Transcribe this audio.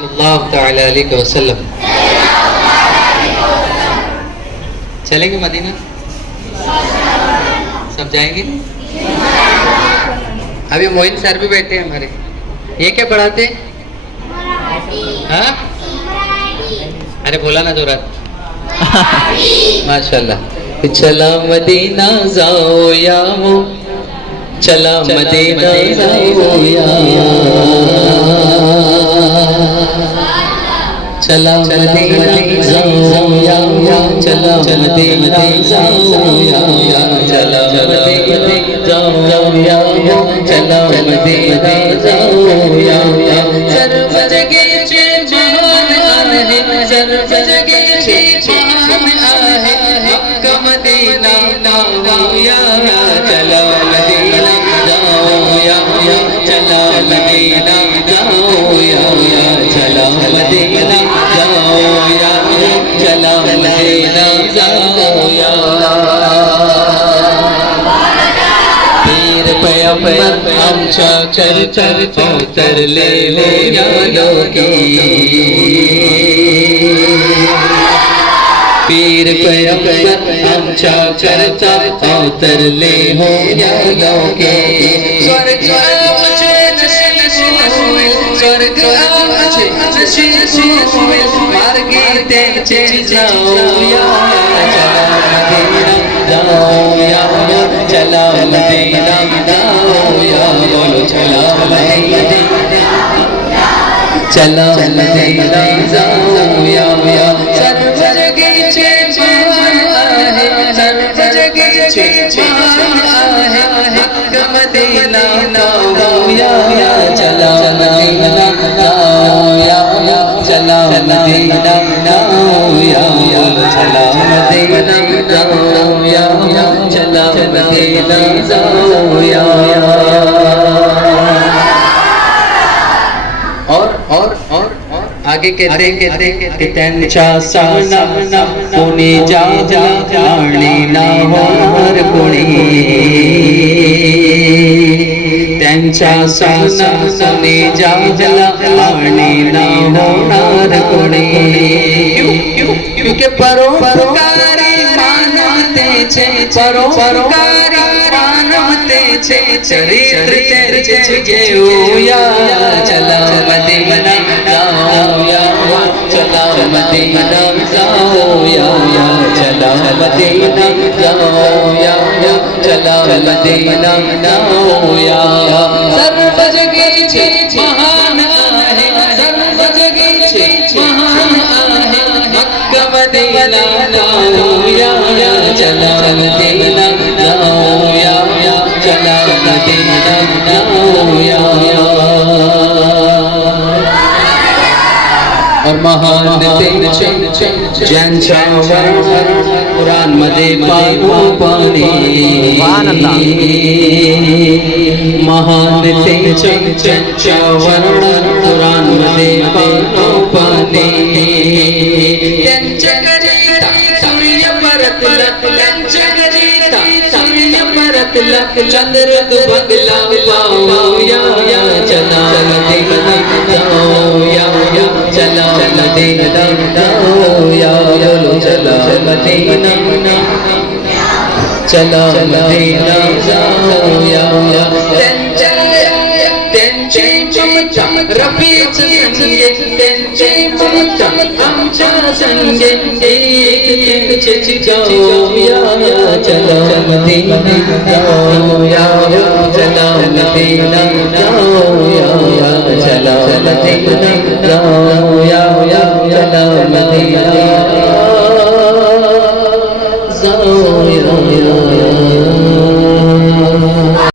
सल्लल्लाहु ताला अलैहि वसल्लम। चलेंगे मदीना? सब जाएंगे? अभी मोइन सर भी बैठे हैं हमारे। ये क्या पढ़ाते हैं? हाँ? अरे बोला ना जोरात। माशाल्लाह। चला मदीना जाओ या मो, चला मदीना जाओ या, चला मदीना जाओ या, चला मदीना जाओ या, चला मदीना जाओ या, चला मदीना जाओ या। सर्व जगह चे महान है, सर्व जगह चे महान है, मक्का मदीना जाओ या, चला मदीना जाओ या, चला मदीना जाओ या, चला मदीना जाओ या, चला मदीना जाओ या। पीर पैगंबर आमच्या चर उतरले हो या लोकी, पीर पैगंबर आमच्या चरता उतरले हो या लोकी। स्वर्ग आमचे स्वर्ग आमचे मार्गे त्यांचे जाओ या, चला मदीना जाओ या, चला मदीना जाओ या, बोलो चला मदीना, चला मदीना जाओ या। सर्व जगह चे महान है, सर्व जगह चे महान है, मक्का मदीना जाओ या, चला मदीना जाओ या, चला मदीना जाओ या, चला मदीना जाओ या, चला मदीना जाओ या। और आगे कहते कि त्यांच्या सामना कोणी जाणी ना होणार कोणी, त्यांच्या सामना कोणी जाणी ना होणार कोणी, क्योंकि परोपकारी मानवते छे, परोपकारी मानवते छे, चरित्र तेरे जेऊ या, चला मदीना जाओ या, चला मदीना जाओ या, चला मदीना जाओ या, चला मदीना जाओ या। सर्व जगह चे महान है, सर्व जगह चे महान है, मक्का मदीना जाओ या, चला मदीना जाओ या, चला मदीना जाओ या। और महान ज्यांच्या कुरान मध्ये पाणी, महान ज्यांच्या कुरान मध्ये पाणी, त्यांच्या करिता सूर्य परतला, त्यांच्या करिता सूर्य परतला, चंद्र दुबगला पाओ या, चला मदीना जाओ या, चला मदीना जाओ या, बोलो चला मदीना, चला मदीना जाओ या। त्यांचे ममता रफीच संगे, त्यांचे ममता आमच्या संगे, एक जाओ या, चला मदीना जाओ या, चला मदीना जाओ या, चला मदीना